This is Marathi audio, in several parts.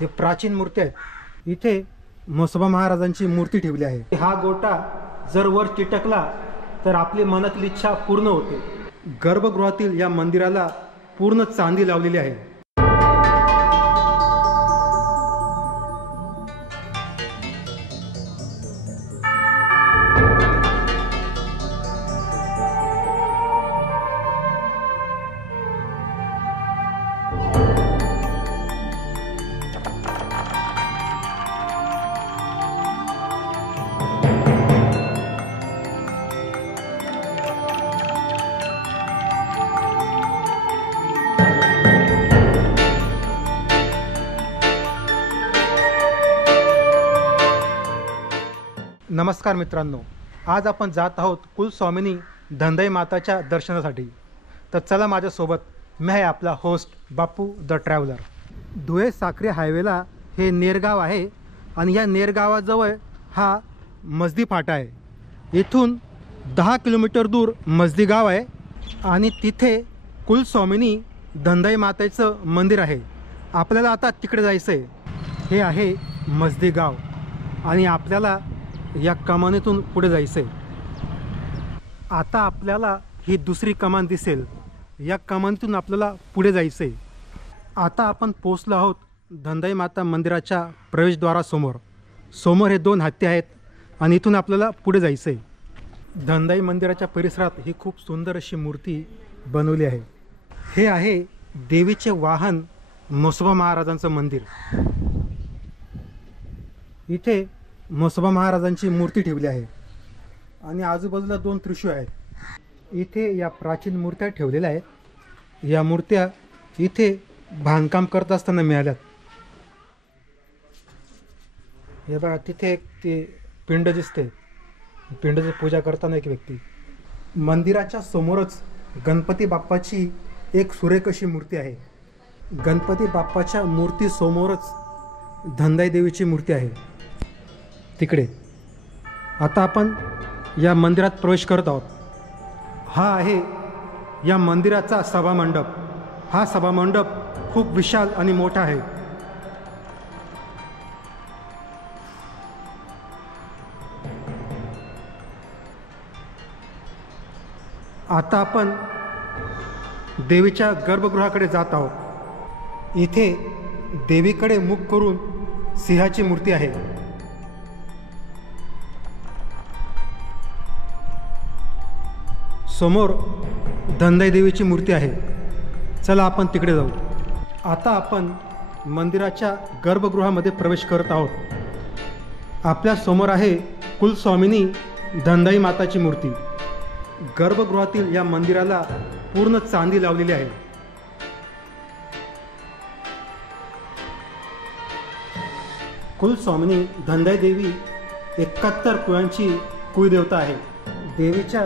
हे प्राचीन मूर्ती आहेत। इथे म्हसोबा महाराजांची मूर्ती ठेवली आहे। हा गोटा जर वर चिटकला तर आपली मनातली इच्छा पूर्ण होते। गर्भगृहातील या मंदिराला पूर्ण चांदी लावलेली आहे। नमस्कार मित्रांनो, आज आपण जात आहोत कुलस्वामिनी धनदाई माताच्या दर्शनासाठी। तर चला माझ्यासोबत, मी आहे आपला host Bapu the traveller. Dhule Sakri हायवेला हे नेरगाव आहे आणि या नेरगावाजवळ हा मजदी फाटा आहे। इथून 10 किलोमीटर दूर मजदी गाव आहे आणि तिथे कुलस्वामिनी धनदाई मातेचं मंदिर आहे। आपल्याला आता तिकडे जायचं आहे। हे आहे मजदी गाव आणि आपल्याला या कमानीतून पुढे जायचं आहे। आता आपल्याला ही दुसरी कमान दिसेल, या कमानीतून आपल्याला पुढे जायचं आहे। आता आपण पोहोचलो आहोत धनदाई माता मंदिराच्या प्रवेशद्वारासमोर। समोर हे 2 हत्ती आहेत आणि इथून आपल्याला पुढे जायचं आहे। धनदाई मंदिराच्या परिसरात ही खूप सुंदर अशी मूर्ती बनवली आहे। हे आहे देवीचे वाहन म्हसोबा महाराजांचं मंदिर। इथे म्हसोबा महाराजांची मूर्ती ठेवली आहे आणि आजूबाजूला 2 त्रिशूळ आहेत। इथे या प्राचीन मूर्त्या ठेवलेल्या आहेत। या मूर्त्या इथे बांधकाम करत असताना मिळाल्यात। हे बघा, तिथे एक ते पिंड दिसते, पिंडाची पूजा करताना एक व्यक्ती। मंदिराच्या समोरच गणपती बाप्पाची एक सुरेख अशी मूर्ती आहे। गणपती बाप्पाच्या मूर्ती समोरच धनदाई देवीची मूर्ती आहे तिकडे। आता आपण या मंदिरात प्रवेश करत आहोत। हा आहे या मंदिराचा सभामंडप। हा सभामंडप खूप विशाल आणि मोठा आहे। आता आपण देवीच्या गर्भगृहाकडे जात आहोत। इथे देवीकडे मुख करून सिंहाची मूर्ती आहे। समोर धनदाई देवीची मूर्ती आहे। चला आपण तिकडे जाऊ। आता आपण मंदिराच्या गर्भगृहामध्ये प्रवेश करत आहोत। आपल्या समोर आहे कुलस्वामिनी धनदाई माताची मूर्ती। गर्भगृहातील या मंदिराला पूर्ण चांदी लावलेली आहे। कुलस्वामिनी धनदाई देवी 71 कुळांची कुलदेवता आहे। देवीच्या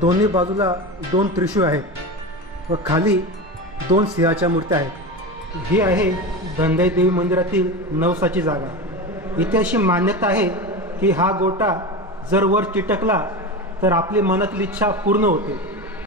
दोन्ही बाजूला 2 त्रिशूळ आहेत व खाली 2 सिंहाच्या मूर्त्या आहेत। ही आहे धनदाई देवी मंदिरातील नवसाची जागा। इथे अशी मान्यता आहे की हा गोटा जर वर चिटकला तर आपली मनातली इच्छा पूर्ण होते।